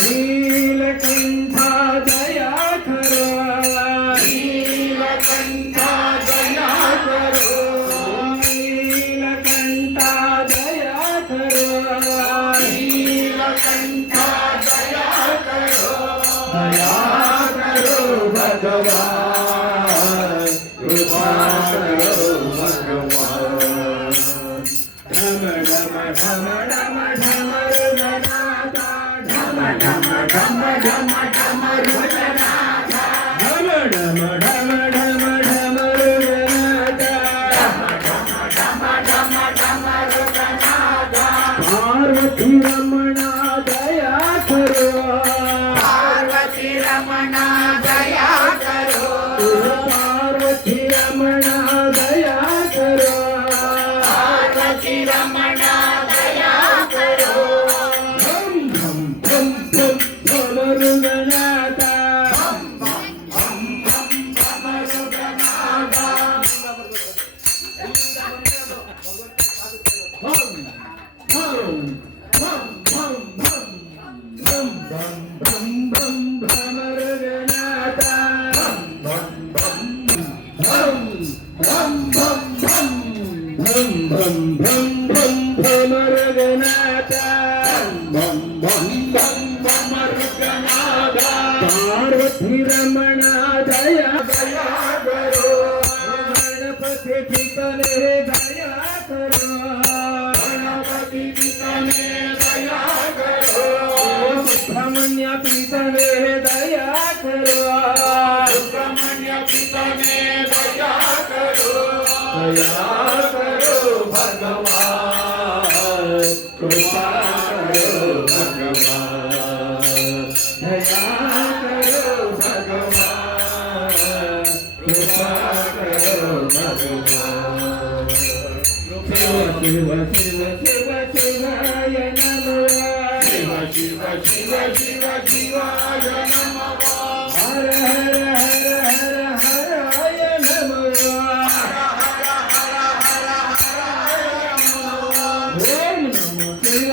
ನೀಲಕಂಠ ದಯಾ ಕರೋ, ನೀಲಕಂಠ ದಯಾ ಕರೋ, ನೀಲಕಂಠ ದಯಾ ಕರೋ, ನೀಲಕಂಠ ದಯಾ ಕರೋ, ದಯಾ ಕರೋ ಭಗವಾನ್, ಕೃಪಾ ಕರೋ ಭಗವಾನ್. ಢಮ ಢಮ ಢಮ ಢಮ ಢಮರುಗನಾಥ, ಢಮ ಢಮ ಢಮ ಢಮ ಢಮರುಗನಾಥ, ಢಮ ಢಮ ಢಮ ಢಮ ಢಮರುಗನಾಥ, ಢಮ ಢಮ ಢಮ ಢಮ ಢಮರುಗನಾಥ. ಪಾರ್ವತಿ ರಮಣ ದಯಾ ಕರೋ, ಪಾರ್ವತಿ ರಮಣ ದಯಾ ಕರೋ, ಪಾರ್ವತಿ ರಮಣ ದಯಾ ಕರೋ, ಪಾರ್ವತಿ ರಮಣ ದಯಾ ಕರೋ. ಢಂ ಢಂ ಢಂ ಢಂ ಢಮರುಗನಾಥ, ಢಂ ಢಂ ಢಂ ಢಂ ಢಮರುಗನಾಥ, ಢಂ ಢಂ ಢಂ ಢಂ ಢಂ ಢಂ ಢಂ ಢಂ ಢಮರುಗನಾಥ, ಢಂ ಢಂ ಢಂ ಢಂ ಢಂ ಢಂ ಢಂ ಢಂ ಢಂ ಢಂ ಢಂ ಢಮರುಗನಾಥ, ಢಂ ಢಂ ಢಂ ಢಮರುಗನಾಥ. ಪಾರ್ವತಿ ರಮಣ ದಯಾ ದಯಾ ಕರೋ, ಗಣಪತಿ ಪಿತನೇ ದಯಾ ಕರೋ, ಗಣಪತಿ ಪಿತನೇ ದಯಾ ಕರೋ, ಸುಬ್ರಹ್ಮಣ್ಯ ಪಿತನೇ ದಯಾ ಕರೋ, ಸುಬ್ರಹ್ಮಣ್ಯ ಪಿತನೇ ದಯಾ ಕರೋ, ದಯಾ ಕರೋ ಭಗವಾನ್, ಕೃಪಾ ಕರೋ ಭಗವಾನ್, ದಯಾ ಕರೋ ಭಗವಾನ್, ಕೃಪಾ ಕರೋ ಭಗವಾನ್. ಶಿವ ಶಿವ ಶಿವ ಶಿವಾಯ ನಮಃ, ಶಿವ ಶಿವ ಶಿವ ಶಿವ ಶಿವಾಯ ನಮಃ, ಹರ ಹರ ಹರ ಹರ ಹರಾಯ ನಮಃ, ಹರ ಹರ ಹರ ಹರ ಹರಾಯ ನಮಃ. ಓಂ ನಮೋ ಶಿವಾಯ.